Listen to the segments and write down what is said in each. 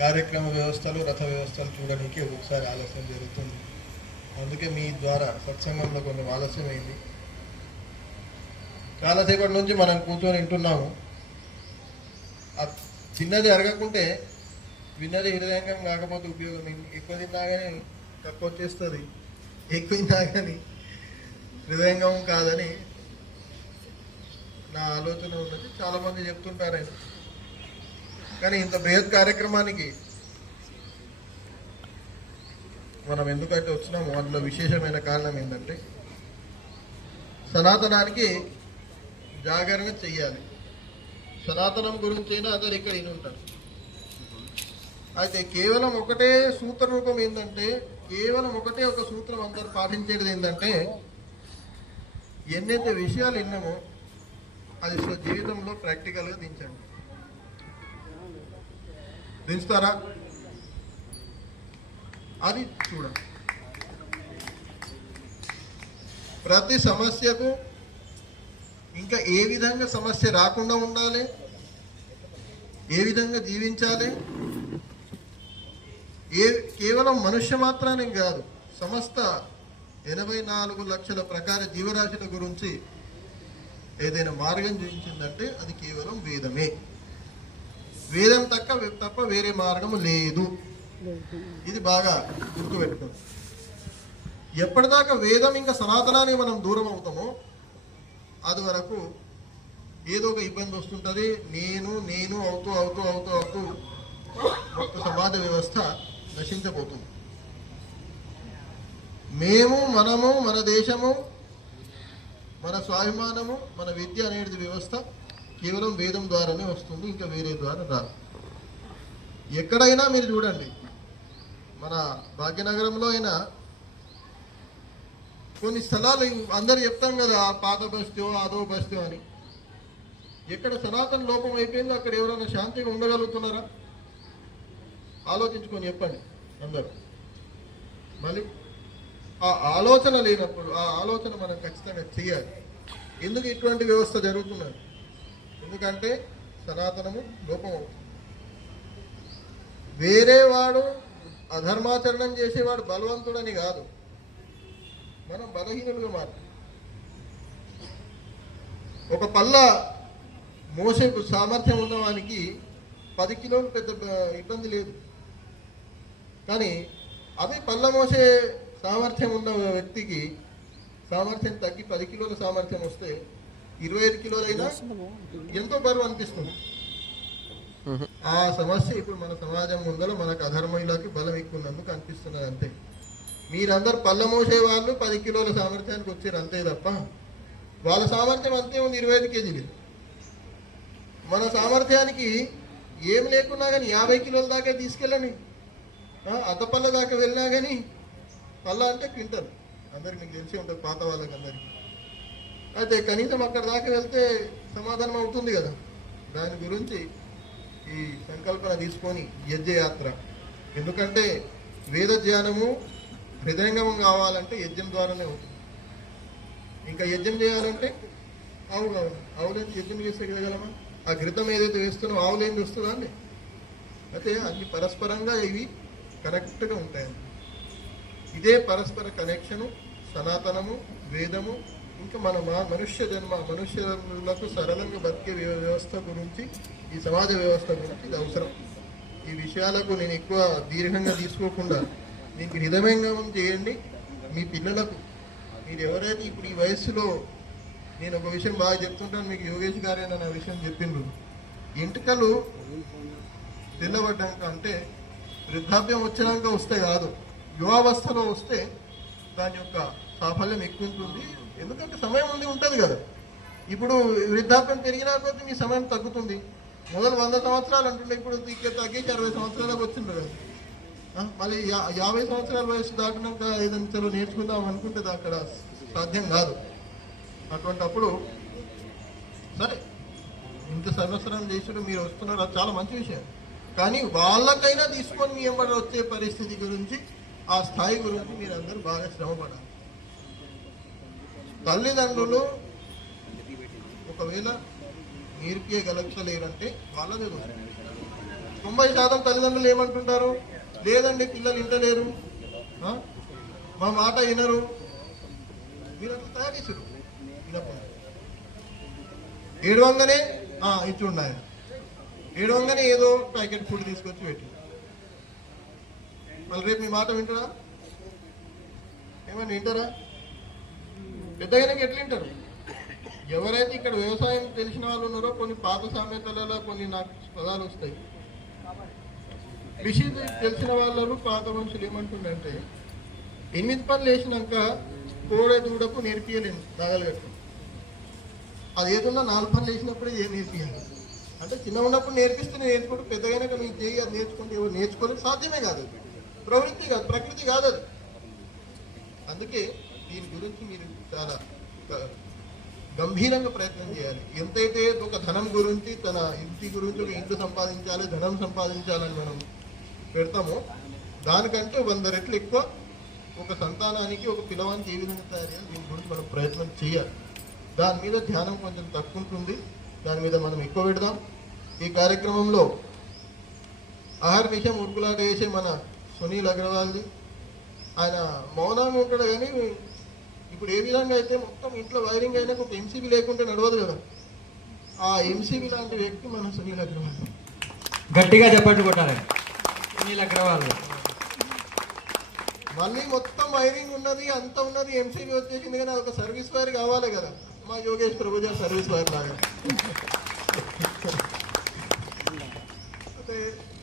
కార్యక్రమ వ్యవస్థలు రథ వ్యవస్థలు చూడడానికి ఒక్కొక్కసారి ఆలస్యం జరుగుతుంది. అందుకే మీ ద్వారా సత్సంగంలో కొంచెం ఆలస్యమైంది. చాలాసేపటి నుంచి మనం కూర్చొని వింటున్నాము. చిన్నది అరగకుంటే విన్నది హృదయంగం కాకపోతే ఉపయోగం. ఎక్కువ తిన్నా కానీ తక్కువ వచ్చేస్తుంది, ఎక్కువ తిన్నా కానీ హృదయంగం కాదని నా ఆలోచన ఉన్నది. చాలామంది చెప్తుంటారు ఆయన. కానీ ఇంత బృహత్ కార్యక్రమానికి మనం ఎందుకంటే వచ్చినాము, అందులో విశేషమైన కారణం ఏంటంటే సనాతనానికి జాగరణ చెయ్యాలి. సనాతనం గురించైనా అందరు ఇక్కడ ఇని ఉంటారు. అయితే కేవలం ఒకటే సూత్ర రూపం ఏంటంటే, కేవలం ఒకటే ఒక సూత్రం అందరు పాటించేది ఏంటంటే, ఎన్నైతే విషయాలు విన్నామో అది జీవితంలో ప్రాక్టికల్గా దించండి. దించుతారా? అది చూడండి. ప్రతి సమస్యకు ఇంకా ఏ విధంగా సమస్య రాకుండా ఉండాలి, ఏ విధంగా జీవించాలి, కేవలం మనుష్య మాత్రానే కాదు, సమస్త 84 లక్షల ప్రకార జీవరాశుల గురించి ఏదైనా మార్గం చూపించిందంటే అది కేవలం వేదమే. వేదం తప్ప వేరే మార్గము లేదు. ఇది బాగా గుర్తుపెట్టుకోండి. ఎప్పటిదాకా వేదం ఇంకా సనాతనానికి మనం దూరం అవుతామో అది వరకు ఏదో ఒక ఇబ్బంది వస్తుంటుంది. నేను అవుతూ మొత్తం సమాజ వ్యవస్థ నశించబోతుంది. మనము మన దేశము, మన స్వాభిమానము, మన విద్య అనేది వ్యవస్థ కేవలం వేదం ద్వారానే వస్తుంది, ఇంకా వేరే ద్వారా రాదు. ఎక్కడైనా మీరు చూడండి, మన భాగ్యనగరంలో అయినా కొన్ని స్థలాలు అందరు చెప్తాం కదా, పాత బస్తీ అదో బస్తీ అని. ఎక్కడ సనాతన లోపం అయిపోయిందో అక్కడ ఎవరైనా శాంతిగా ఉండగలుగుతున్నారా? ఆలోచించుకొని చెప్పండి అందరూ. మళ్ళీ ఆ ఆలోచన లేనప్పుడు ఆ ఆలోచన మనం ఖచ్చితంగా చేయాలి. ఎందుకు ఇటువంటి వ్యవస్థ జరుగుతున్నది? ఎందుకంటే సనాతనము లోపం అవుతుంది. వేరే వాడు అధర్మాచరణం చేసేవాడు బలవంతుడని కాదు, మనం బలహీనులుగా మారుతాం. ఒక పళ్ళ మోసే సామర్థ్యం ఉన్నవానికి 10 కిలోలు పెద్ద ఇబ్బంది లేదు. కానీ అదే పళ్ళ మోసే సామర్థ్యం ఉన్న వ్యక్తికి సామర్థ్యం తగ్గి 10 కిలోల సామర్థ్యం వస్తే 25 కిలోలైనా ఎంతో బరువు అనిపిస్తుంది. ఆ సమస్య ఇప్పుడు మన సమాజం ముందర మనకు అధర్మయులకి బలం ఎక్కువన్నందుకు అనిపిస్తున్నది. అంతే. మీరందరూ పళ్ళ మోసే వాళ్ళు 10 కిలోల సామర్థ్యానికి వచ్చారు అంతే తప్ప వాళ్ళ సామర్థ్యం అంతే ఉంది, 25 కేజీలు. మన సామర్థ్యానికి ఏం లేకున్నా కానీ 50 కిలోల దాకా తీసుకెళ్ళని, అద్దపళ్ళ దాకా వెళ్ళినా కానీ, పళ్ళ అంటే క్వింటల్ అందరికి మీకు తెలిసి ఉంటుంది, పాత వాళ్ళకి అందరికీ. అయితే కనీసం అక్కడ దాకా వెళ్తే సమాధానం అవుతుంది కదా. దాని గురించి ఈ సంకల్పన తీసుకొని యజ్ఞయాత్ర. ఎందుకంటే వేద జ్ఞానము హృదయంగమం కావాలంటే యజ్ఞం ద్వారానే అవుతుంది. ఇంకా యజ్ఞం చేయాలంటే ఆవు కావాలి. ఆవులేని యజ్ఞం చేస్తే చేయగలమా? ఆ ఘృతం ఏదైతే వేస్తున్నామో ఆవులేని వస్తుందా అండి? అయితే అన్ని పరస్పరంగా ఇవి కనెక్ట్గా ఉంటాయి. ఇదే పరస్పర కనెక్షను సనాతనము, వేదము, ఇంకా మన మనుష్యులకు సరళంగా బతికే వ్యవస్థ గురించి, ఈ సమాజ వ్యవస్థ గురించి ఇది అవసరం. ఈ విషయాలకు నేను ఎక్కువ దీర్ఘంగా తీసుకోకుండా మీకు హృదయంగమం చేయండి. మీ పిల్లలకు మీరు ఎవరైతే ఇప్పుడు ఈ వయస్సులో, నేను ఒక విషయం బాగా చెప్తుంటాను, మీకు యోగేష్ గారైనా నా విషయం చెప్పిండ్రు. ఎంటుకలు తెల్లబడ్డాక అంటే వృద్ధాప్యం వచ్చినాక వస్తే కాదు, యువావస్థలో వస్తే దాని యొక్క సాఫల్యం ఎక్కువ ఉంటుంది. ఎందుకంటే సమయం ఉంటుంది కదా. ఇప్పుడు వృద్ధాప్యం పెరిగినా కొద్దీ మీ సమయం తగ్గుతుంది. మొదలు 100 సంవత్సరాలు అంటుండే, ఇప్పుడు తగ్గించి 60 సంవత్సరాలకు వచ్చిండ్రు కదా. మళ్ళీ 50 సంవత్సరాల వయసు దాటినాక ఏదైనా చలో నేర్చుకుందాం అనుకుంటే అక్కడ సాధ్యం కాదు. అటువంటప్పుడు సరే ఇంత సంవత్సరం చేసుడు మీరు వస్తున్నారు, అది చాలా మంచి విషయం. కానీ వాళ్ళకైనా తీసుకొని మీ వెంబడి వచ్చే పరిస్థితి గురించి, ఆ స్థాయి గురించి మీరు అందరూ బాగా శ్రమపడాలి. తల్లిదండ్రులు ఒకవేళ నేర్పియగలగలేరంటే వాళ్ళదే 90% తల్లిదండ్రులు ఏమంటుంటారు, లేదండి పిల్లలు ఇంటలేరు, మా మాట వినరు. మీరు అట్లా తయారు చేసారు. ఏడవంగానే ఇచ్చి ఉన్నాయి, ఏడవంగానే ఏదో ప్యాకెట్ ఫుడ్ తీసుకొచ్చి పెట్టి, మళ్ళీ రేపు మీ మాట వింటారా? ఏమన్నా వింటారా? పెద్దగానే ఎట్లా వింటారు? ఎవరైతే ఇక్కడ వ్యవసాయం తెలిసిన వాళ్ళు ఉన్నారో కొన్ని పాత సామెతలలో కొన్ని నాకు పదాలు వస్తాయి. కృషి తెలిసిన వాళ్ళు పాత మనుషులు ఏమంటుండంటే 8 పనులు వేసినాక కోడె దూడకు నేర్పియలేము దాగలగట్టు. అది ఏదన్నా 4 పనులు వేసినప్పుడే ఏం నేర్పియాలి అంటే చిన్న ఉన్నప్పుడు నేర్పిస్తే నేర్చుకుంటూ పెద్దగైనాక మీకు చేయి అది నేర్చుకుంటే ఎవరు నేర్చుకోలేదు, సాధ్యమే కాదు. ప్రవృత్తి కాదు, ప్రకృతి కాదు అది. అందుకే దీని గురించి మీరు చాలా గంభీరంగా ప్రయత్నం చేయాలి. ఎంతైతే ఒక ధనం గురించి తన ఇంటి గురించి ఒక ఇల్లు సంపాదించాలి, ధనం సంపాదించాలని మనం పెడతామో దానికంటే 100 రెట్లు ఎక్కువ ఒక సంతానానికి ఒక పిల్లవానికి ఏ విధంగా తయారు చేయాలి దీని గురించి మనం ప్రయత్నం చేయాలి. దాని మీద ధ్యానం కొంచెం తక్కువ ఉంటుంది, దాని మీద మనం ఎక్కువ పెడదాం. ఈ కార్యక్రమంలో ఆహార్నిశం ఉరుకులాట వేసే మన సునీల్ అగ్రవాల్ది, ఆయన మౌనంగా ఉంటాడు కానీ ఇప్పుడు ఏ విధంగా అయితే మొత్తం ఇంట్లో వైరింగ్ అయినా ఒక ఎంసీబీ లేకుంటే నడవదు కదా, ఆ ఎంసీబీ లాంటి వ్యక్తి మన సునీల్ అగ్రవాల్. గట్టిగా చెప్పండి కొట్టాలి. సునీల్ అగ్రవాల్ మళ్ళీ మొత్తం వైరింగ్ ఉన్నది అంత ఉన్నది, ఎంసీబీ వచ్చేసింది కానీ ఒక సర్వీస్ వైర్ కావాలి కదా, మా యోగేష్ ప్రభుజా సర్వీస్ వైర్ లాగా. అంటే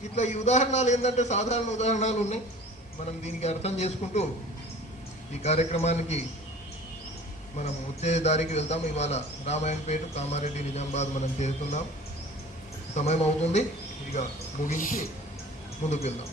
ఇట్లా ఈ ఉదాహరణలు ఏంటంటే సాధారణ ఉదాహరణలు ఉన్నాయి. మనం దీనికి అర్థం చేసుకుంటూ ఈ కార్యక్రమానికి మనం వచ్చే దారికి వెళ్దాం. ఇవాళ రామాయణపేట, కామారెడ్డి, నిజామాబాద్ మనం చేరుతున్నాం. సమయం అవుతుంది, ఇక ముగించి ముందుకు వెళ్దాం.